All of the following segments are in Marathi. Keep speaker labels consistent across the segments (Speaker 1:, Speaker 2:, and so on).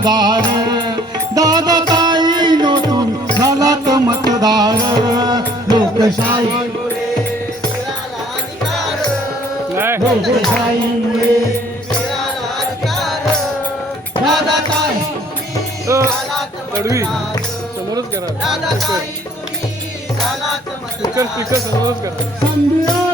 Speaker 1: मतदार. दादा ताई नो तुम्ही झालात मतदार लोकशाही लोकशाहीमुळे दादा ताई
Speaker 2: तडवी समोरच करा. स्पीकर. स्पीकर समोरच करा.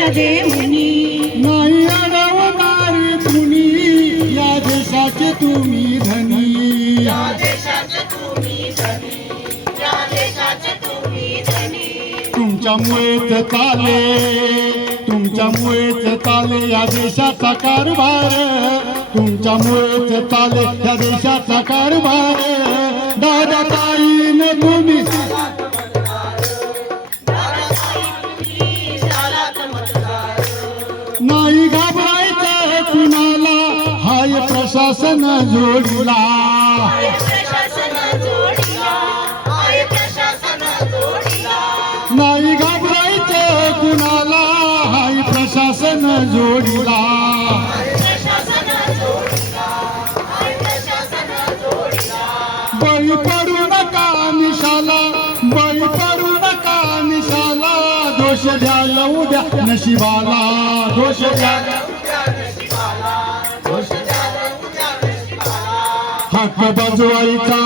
Speaker 1: लक्ष देऊनी नाही अडवणारी कुणी या देशाचे तुम्ही धनी.
Speaker 3: या देशाचे तुम्ही धनी या देशाचे तुम्ही धनी.
Speaker 1: तुमच्यामुळेच चाले तुमच्यामुळेच चाले या देशाचा कारभार. तुमच्यामुळेच चाले या देशाचा कारभार. दादा ताईने तुम्ही जोडला. नाही घाबरायचं कुणाला. हाय प्रशासन जोडीला. बळी पडू नका निशाला. बळी पडू नका निशाला. दोष द्याल उद्या नशिबाला. दोष द्या. हक्क बजवायचा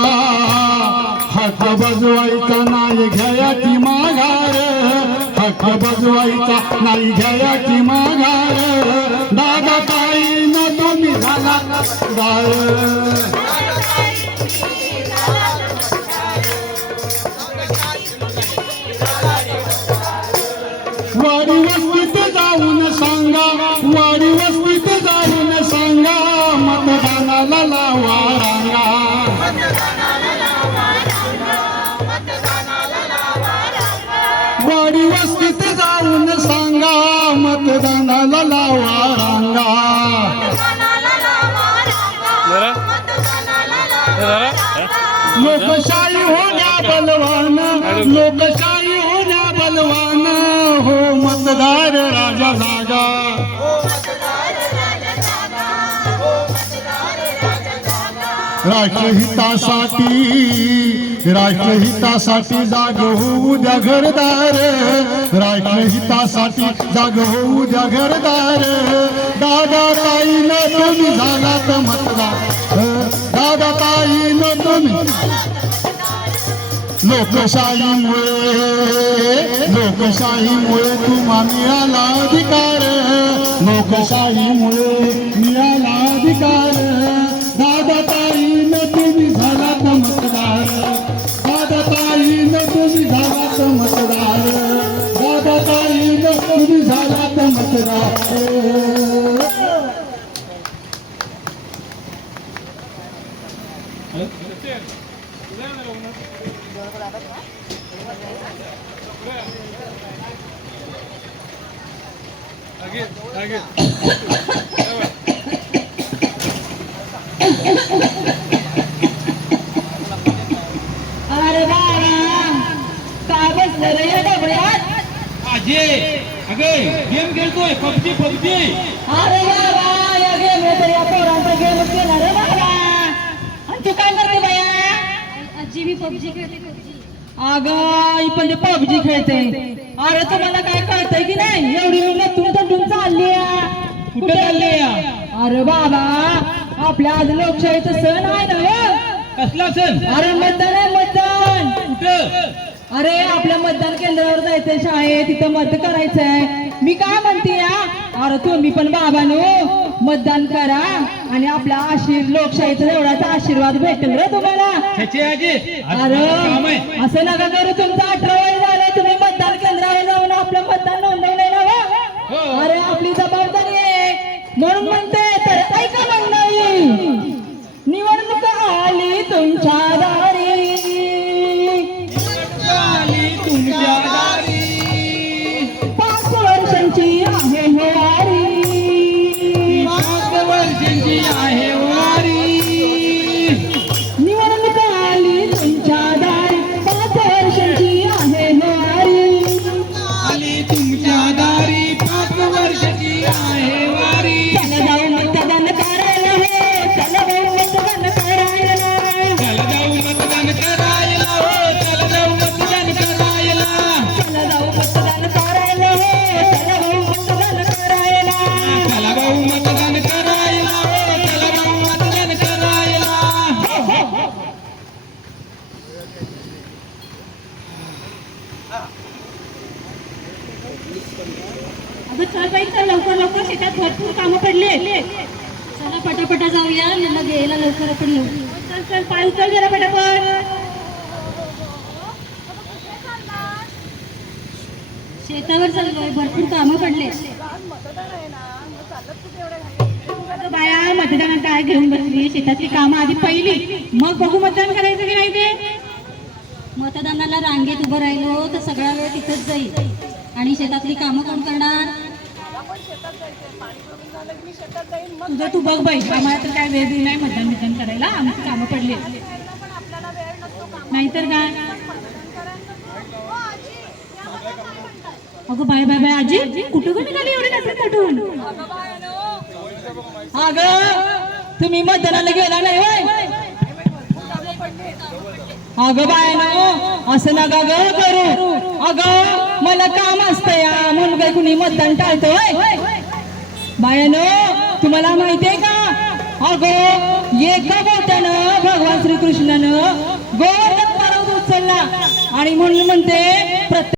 Speaker 1: हक्क बजवायचा नाही घ्या घ्यायची माघार. हक्क बजवायचा नाही घ्या घ्यायची माघार. दादा ताई न तुम्ही झाला वाडी वस्तीत वस्तीत जाऊन सांगा मतदानाला लावा रांगा. लोकशाही होण्या बलवान लोकशाही होण्या बलवान. हो मतदार राजा जागा. राष्ट्रहितासाठी राष्ट्रहितासाठी जाग होऊ द्या घरदार राष्ट्रहितासाठी जाग होऊ द्या घरदार. दादा ताई न तुम्ही झालात मतदार. दादा ताई न तुम्ही लोकशाहीमुळे लोकशाहीमुळे तुम्हा मिळाला अधिकार. लोकशाहीमुळे मिळाला
Speaker 4: अगे गेम खेळतोय पबजी पबजी
Speaker 5: अरे बाबा या गेम तर या पोरांचा गेम केला रे बाबा आणि तू काय करते बाया
Speaker 6: आजी मी पबजी खेळते
Speaker 5: अगं पण पबजी खेळते अरे तुम्हाला काय कळतंय की नाही? एवढी मुलं तू तंडून चालली.
Speaker 4: कुठे चालली?
Speaker 5: अरे बाबा आपल्या आज लोकशाहीचा सण आहे ना हो.
Speaker 4: कसला सण?
Speaker 5: अरे मतदान आहे मतदान.
Speaker 4: कुठं?
Speaker 5: अरे आपल्या मतदान केंद्रावर जायचंय शाळेत तिथं मत करायचंय. मी काय म्हणते या अरे तुम्ही पण बाबानो मतदान करा आणि आपल्या आशीर लोकशाहीचा एवढाचा आशीर्वाद भेटेल रे तुम्हाला. अरे
Speaker 4: मला काम आहे.
Speaker 5: असं नका करू तुमचं अठरा वय झालं.
Speaker 4: अगं
Speaker 5: चल बाई चल लवकर लवकर.
Speaker 6: शेतात भरपूर कामं पडले चला पटापटा जाऊया. मग यायला लवकर आपण येऊ. चल चल पाय उचल जरा पटापट. शेतावर चाललोय. भरपूर कामं पडले बाया मतदान काय घेऊन बसली? शेतातली कामं आधी पहिली. मग बघू मतदान करायचं की नाही ते? मतदानाला रांगेत उभं राहिलो तर सगळा वेळ तिथंच जाईल. आणि शेतातली कामं कोण करणार?
Speaker 5: तुझं तू बघ बाई आम्हाला तर काय वेळ दिली नाही मतदान विधान करायला. आमची कामं पडली. नाहीतर काय? अगं बाय बाय बाय आजी. कुठं कुठे निघाली एवढी नसेल कुठून अगं तुम्ही मतदानाला गेला नाही होय? अगं बायनो असं नका ग करू. अगं मला काम असतं या म्हणून काय कुणी मतदान टाळतोय? बायनो तुम्हाला माहितीये का? अगं एका बोटानं भगवान श्रीकृष्णानं गोवर्धन पर्वत उचलला. आणि म्हणून म्हणते प्रत्येक